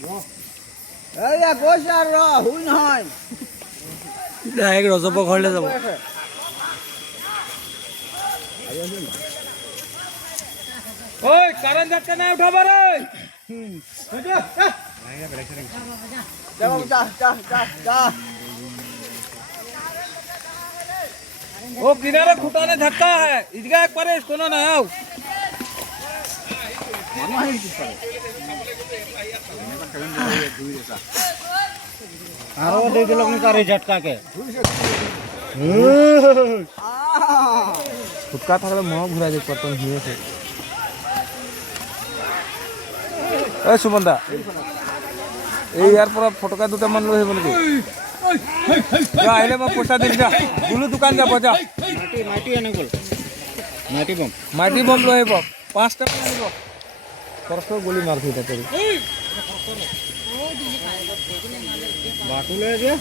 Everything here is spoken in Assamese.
এইয়া গৈছে আৰু হুই নহয় ডাইৰেক্ট ৰজপৰ ঘৰলৈ যাব। ঐ কাৰেণ্ট ঝাটকা নাই উঠাব ৰে। वो किनारे खुटाने धक्का है इसका एक पर इसको ना आओ आरो दे दिलक नि तारे झटका के फुटका थाकले मह घुरा दे पतन हिए से ए सुमंदा ए यार पूरा फटका दुटा मान लो हे बोलके जा आइले मैं पैसा दे जा बुलू दुकान जा बजा माटी अनकुल माटी बम लो हे बम 5 টাকা নিব परसो गोली मार थी तेरी बाटू ले जे